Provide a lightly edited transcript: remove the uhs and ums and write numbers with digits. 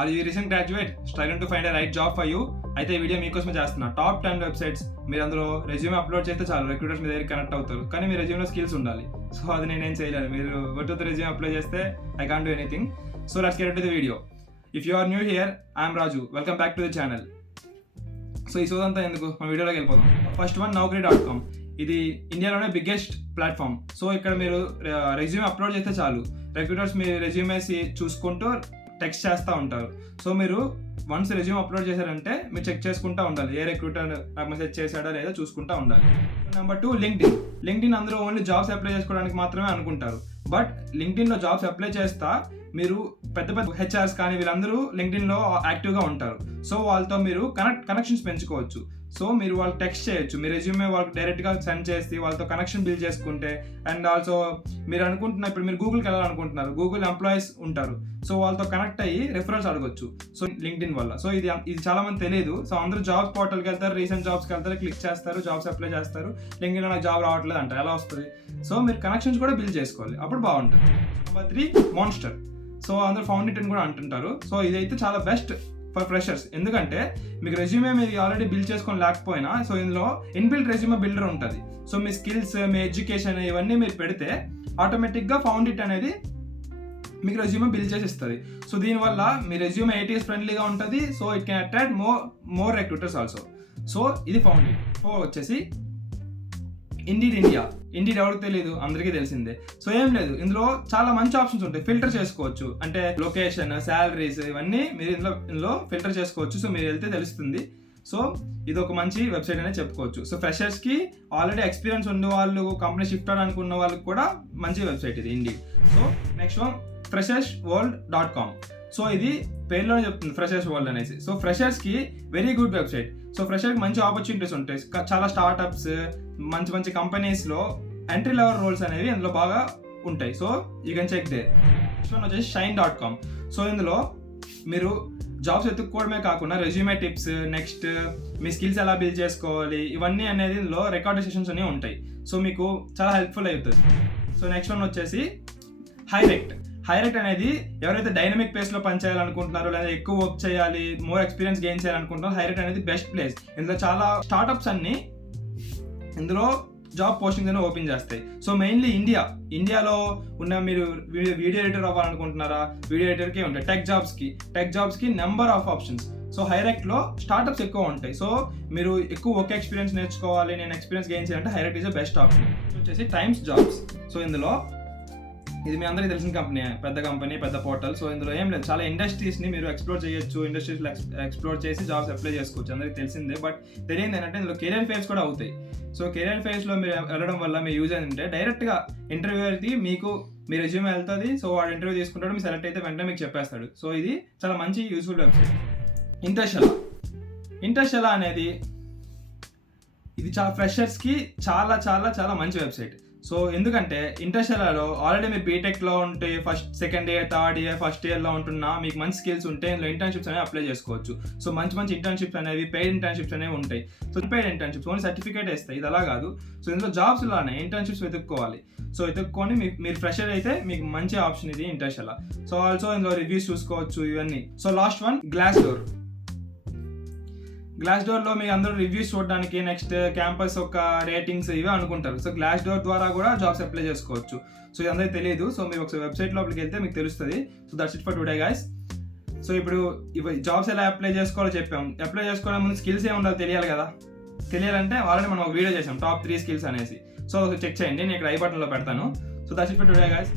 Are you recent graduate struggling to find a right job for you? అయితే ఈ video మీకోసమే చేస్తున్నా. Top 10 websites మీరు అందులో రెజ్యూమే అప్లోడ్ చేస్తే చాలు రిక్రూటర్స్ మీ దగ్గర కనెక్ట్ అవుతారు. కానీ మీ రెజ్యూమ్లో స్కిల్స్ ఉండాలి. సో అది నేనేం చేయలేను. మీరు గొట్టుతో రెజ్యూమ్ అప్లై చేస్తే I can't do anything. So let's get into the video. If you are new here, I'm Raju. Welcome back to the channel. So ఈ సోదంతా ఎందుకు, మన వీడియోలోకి వెళ్ళిపోదాం. First one naukri.com. ఇది ఇండియాలోనే బిగ్గెస్ట్ ప్లాట్ఫామ్. సో ఇక్కడ మీరు రెజ్యూమే అప్లోడ్ చేస్తే చాలు రిక్రూటర్స్ మీ రెజ్యూమేస్ చూసుకుంటూ టెక్స్ట్ చేస్తూ ఉంటారు. సో మీరు వన్స్ రెజ్యూమ్ అప్లోడ్ చేశారంటే మీరు చెక్ చేసుకుంటూ ఉండాలి, ఏ రిక్రూటర్ నాకు మెసేజ్ చేశాడా లేదా చూసుకుంటూ ఉండాలి. Number 2 LinkedIn. అందరూ ఓన్లీ జాబ్స్ అప్లై చేసుకోవడానికి మాత్రమే అనుకుంటారు. బట్ లింక్డ్ఇన్లో జాబ్స్ అప్లై చేస్తా మీరు పెద్ద పెద్ద హెచ్ఆర్స్ కానీ వీళ్ళందరూ లింక్డ్ఇన్లో యాక్టివ్గా ఉంటారు. సో వాళ్ళతో మీరు కనెక్షన్స్ పెంచుకోవచ్చు. సో మీరు వాళ్ళకి టెక్స్ట్ చేయొచ్చు, మీ రెజ్యూమే వాళ్ళకి డైరెక్ట్గా సెండ్ చేసి వాళ్ళతో కనెక్షన్ బిల్డ్ చేసుకుంటే. అండ్ ఆల్సో మీరు అనుకుంటున్న, ఇప్పుడు మీరు గూగుల్కి వెళ్ళాలనుకుంటున్నారు, గూగుల్ ఎంప్లాయీస్ ఉంటారు. సో వాళ్ళతో కనెక్ట్ అయ్యి రెఫరెన్స్ అడగొచ్చు. సో లింక్డ్ఇన్ వల్ల. సో ఇది చాలా మంది తెలియదు. సో అందరూ జాబ్స్ పోర్టల్కి వెళ్తారు, రీసెంట్ జాబ్స్కి వెళ్తారు, క్లిక్ చేస్తారు, జాబ్స్ అప్లై చేస్తారు. లింక్డ్ఇన్లో నాకు జాబ్ రావట్లేదు అంట, ఎలా వస్తుంది? సో మీరు కనెక్షన్స్ కూడా బిల్డ్ చేసుకోవాలి, అప్పుడు బాగుంటుంది. Number 3 monster. సో అందరూ ఫౌండ్ ఇట్ అని కూడా అంటుంటారు. సో ఇదైతే చాలా బెస్ట్ ఫర్ ఫ్రెషర్స్. ఎందుకంటే మీకు రెజ్యూమే మీరు ఆల్రెడీ బిల్డ్ చేసుకొని లేకపోయినా, సో ఇందులో ఇన్బిల్ట్ రెజ్యూమే బిల్డర్ ఉంటుంది. సో మీ స్కిల్స్, మీ ఎడ్యుకేషన్ ఇవన్నీ మీరు పెడితే ఆటోమేటిక్గా ఫౌండ్ ఇట్ అనేది మీకు రెజ్యూమే బిల్డ్ చేసి ఇస్తుంది. సో దీనివల్ల మీ రెజ్యూమే ATS ఫ్రెండ్లీగా ఉంటుంది. So it can attract more recruiters also. So ఇది ఫౌండ్ ఇట్. సో వచ్చేసి ఇండియా. ఎవరికి తెలియదు, అందరికీ తెలిసిందే. సో ఏం లేదు, ఇందులో చాలా మంచి ఆప్షన్స్ ఉంటాయి, ఫిల్టర్ చేసుకోవచ్చు. అంటే లొకేషన్, శాలరీస్ ఇవన్నీ మీరు ఇందులో ఫిల్టర్ చేసుకోవచ్చు. సో మీరు వెళ్తే తెలుస్తుంది. సో ఇది ఒక మంచి వెబ్సైట్ అనే చెప్పుకోవచ్చు. సో ఫ్రెషర్స్కి, ఆల్రెడీ ఎక్స్పీరియన్స్ ఉన్న వాళ్ళు, కంపెనీ షిఫ్ట్ అవడానికి ఉన్న వాళ్ళకి కూడా మంచి వెబ్సైట్ ఇది Indeed. So next one freshers.world.com. So ఇది పేరులోనే చెప్తుంది ఫ్రెషర్స్ వరల్డ్ అనేసి. సో ఫ్రెషర్స్కి వెరీ గుడ్ వెబ్సైట్. సో ఫ్రెషర్కి మంచి ఆపర్చునిటీస్ ఉంటాయి. చాలా స్టార్టప్స్, మంచి కంపెనీస్లో ఎంట్రీ లెవెల్ రోల్స్ అనేవి ఇందులో బాగా ఉంటాయి. So you can check they. Next one వచ్చేసి shine.com. సో ఇందులో మీరు జాబ్స్ ఎత్తుక్కోవడమే కాకుండా రెజ్యూమే టిప్స్, నెక్స్ట్ మీ స్కిల్స్ ఎలా బిల్డ్ చేసుకోవాలి, ఇవన్నీ అనేది ఇందులో రికార్డ్ సెషన్స్ అనేవి ఉంటాయి. సో మీకు చాలా హెల్ప్ఫుల్ అవుతుంది. సో నెక్స్ట్ వన్ వచ్చేసి హైరెక్ట్ అనేది ఎవరైతే డైనమిక్ పేస్లో పనిచేయాలనుకుంటున్నారో, లేదా ఎక్కువ వర్క్ చేయాలి, మోర్ ఎక్స్పీరియన్స్ గెయిన్ చేయాలనుకుంటున్నారో, హైరెక్ట్ అనేది బెస్ట్ ప్లేస్. ఇందులో చాలా స్టార్టప్స్ అన్ని ఇందులో జాబ్ పోస్టింగ్స్ అని ఓపెన్ చేస్తాయి. సో మెయిన్లీ ఇండియాలో ఉన్న మీరు వీడియో ఎడిటర్ అవ్వాలనుకుంటున్నారా, వీడియో ఎడిటర్కే ఉంటాయి. టెక్ జాబ్స్కి నెంబర్ ఆఫ్ ఆప్షన్స్. సో హైరెక్ట్లో స్టార్టప్స్ ఎక్కువ ఉంటాయి. సో మీరు ఎక్కువ వర్క్ ఎక్స్పీరియన్స్ నేర్చుకోవాలి, నేను ఎక్స్పీరియన్స్ గెయిన్ చేయాలంటే Hirect is the best option. వచ్చేసి టైమ్స్ జాబ్స్. సో ఇందులో ఇది మీ అందరికీ తెలిసిన కంపెనీ, పెద్ద కంపెనీ, పెద్ద పోర్టల్. సో ఇందులో ఏం లేదు, చాలా ఇండస్ట్రీస్ని మీరు ఎక్స్ప్లోర్ చేయొచ్చు, ఇండస్ట్రీస్లో ఎక్స్ప్లోర్ చేసి జాబ్స్ అప్లై చేసుకోవచ్చు, అందరికీ తెలిసిందే. బట్ తెలియదు ఏంటంటే ఇందులో కెరియర్ ఫేర్స్ కూడా అవుతాయి. సో కెరియర్ ఫేర్స్లో మీరు వెళ్ళడం వల్ల మీ యూజ్ ఏంటంటే డైరెక్ట్గా ఇంటర్వ్యూ అయితే మీకు మీ రెజ్యూమే వెళ్తుంది. సో వాడు ఇంటర్వ్యూ తీసుకుంటాడు, మీరు సెలెక్ట్ అయితే వెంటనే మీకు చెప్పేస్తాడు. సో ఇది చాలా మంచి యూస్ఫుల్ వెబ్సైట్. ఇంటర్షెలా అనేది ఇది చాలా ఫ్రెషర్స్కి చాలా మంచి వెబ్సైట్. సో ఎందుకంటే ఇంటర్షెలాలో ఆల్రెడీ మీరు బీటెక్లో ఉంటే, second year, third year, first ఇయర్లో ఉంటున్నా, మీకు మంచి స్కిల్స్ ఉంటే ఇందులో ఇంటర్న్షిప్స్ అనేవి అప్లై చేసుకోవచ్చు. సో మంచి ఇంటర్న్షిప్స్ అనేవి, పెయిడ్ ఇంటర్న్షిప్స్ అనేవి ఉంటాయి. So paid internships only certificate ఇస్తాయి, ఇది అలా కాదు. సో ఇందులో జాబ్స్ లానే ఇంటర్న్షిప్స్ వెతుక్కోవాలి. సో వెతుక్కొని మీరు ఫ్రెషర్ అయితే మీకు మంచి ఆప్షన్ ఇది ఇంటర్షెలా. సో ఆల్సో ఇందులో రివ్యూస్ చూసుకోవచ్చు ఇవన్నీ. సో లాస్ట్ వన్ గ్లాస్డోర్లో మీ అందరూ రివ్యూస్ చూడడానికి, నెక్స్ట్ క్యాంపస్ యొక్క రేటింగ్స్ ఇవే అనుకుంటారు. సో గ్లాస్డోర్ ద్వారా కూడా జాబ్స్ అప్లై చేసుకోవచ్చు. సో ఇది అందరికీ తెలియదు. సో మీరు ఒకసారి వెబ్సైట్ లోపలికి వెళ్తే మీకు తెలుస్తుంది. So that's it for today guys. So ఇప్పుడు జాబ్స్ ఎలా అప్లై చేసుకోవాలో చెప్పాం. అప్లై చేసుకోవడం ముందు స్కిల్స్ ఏమి ఉండాలో తెలియాలి కదా. తెలియాలంటే ఆల్రెడీ మనం ఒక వీడియో చేసాం, టాప్ 3 స్కిల్స్ అనేసి. సో చెక్ చేయండి, నేను ఇక్కడ ఐ బటన్లో పెడతాను. So that's it for today guys.